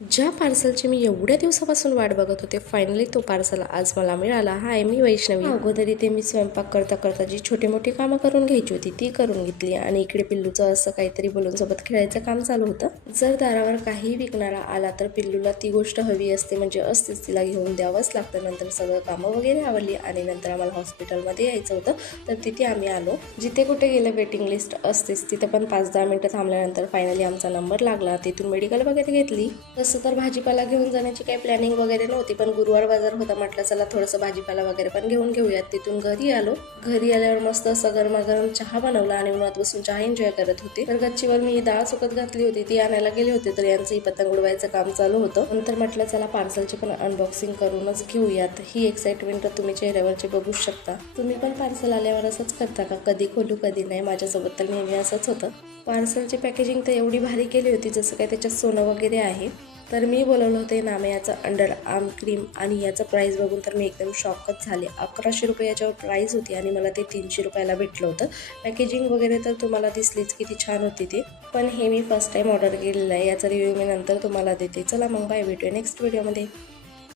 ज्या पार्सलची मी एवढ्या दिवसापासून वाट बघत होते, फायनली तो पार्सल आज मला मिळाला. हाय, मी वैष्णवी. अगोदर इथे मी स्वयंपाक करता करता जी छोटी मोठी कामं करून घ्यायची होती ती करून घेतली आणि इकडे पिल्लूचं असं काहीतरी बोलून सोबत खेळायचं काम चालू होतं. जर दारावर काही विकणारा आला तर पिल्लूला ती गोष्ट हवी असते, म्हणजे असतेच, तिला घेऊन द्यावंच लागतं. नंतर सगळं कामं वगैरे आवडली आणि नंतर आम्हाला हॉस्पिटलमध्ये यायचं होतं, तर तिथे आम्ही आलो. जिथे कुठे गेलं वेटिंग लिस्ट असतेच, तिथं पण 5-10 मिनिटं थांबल्यानंतर फायनली आमचा नंबर लागला. तिथून मेडिकल वगैरे घेतली. तसं तर भाजीपाला घेऊन जाण्याची काही प्लॅनिंग वगैरे नव्हती, पण गुरुवार बाजार होता, म्हटलं चला थोडंसं भाजीपाला वगैरे पण घेऊन घेऊयात. तिथून घरी आलो. घरी आल्यावर मस्त असं गरमागरम चहा बनवला आणि उन्हात बसून चहा एन्जॉय करत होते. तर गच्चीवर मी डाळ सुकत घातली होती, ती आणायला गेले होते, तर यांचंही पतंग उडवायचं काम चालू होतं. नंतर म्हटलं चला पार्सलची पण अनबॉक्सिंग करूनच घेऊयात. ही एक्साइटमेंट तुम्ही चेहऱ्यावरची बघू शकता. तुम्ही पण पार्सल आल्यावर असंच करता का? कधी खोलू कधी नाही. माझ्यासोबत तर नेहमी असंच होतं. पार्सलची पॅकेजिंग तर एवढी भारी केली होती, जसं काय त्याच्यात सोनं वगैरे आहे. तर मी बोलवलं होते नामयाचं अंडर आर्म क्रीम आणि याचं प्राईस बघून तर मी एकदम शॉकच झाले. 1100 रुपये याच्यावर प्राईस होती आणि मला ते 300 रुपयाला भेटलं होतं. पॅकेजिंग वगैरे तर तुम्हाला दिसलीच किती छान होती ते. पण हे मी फर्स्ट टाईम ऑर्डर केलेलं आहे. याचा रिव्ह्यू मी नंतर तुम्हाला देते. चला मग बाय, भेटूया नेक्स्ट व्हिडिओमध्ये.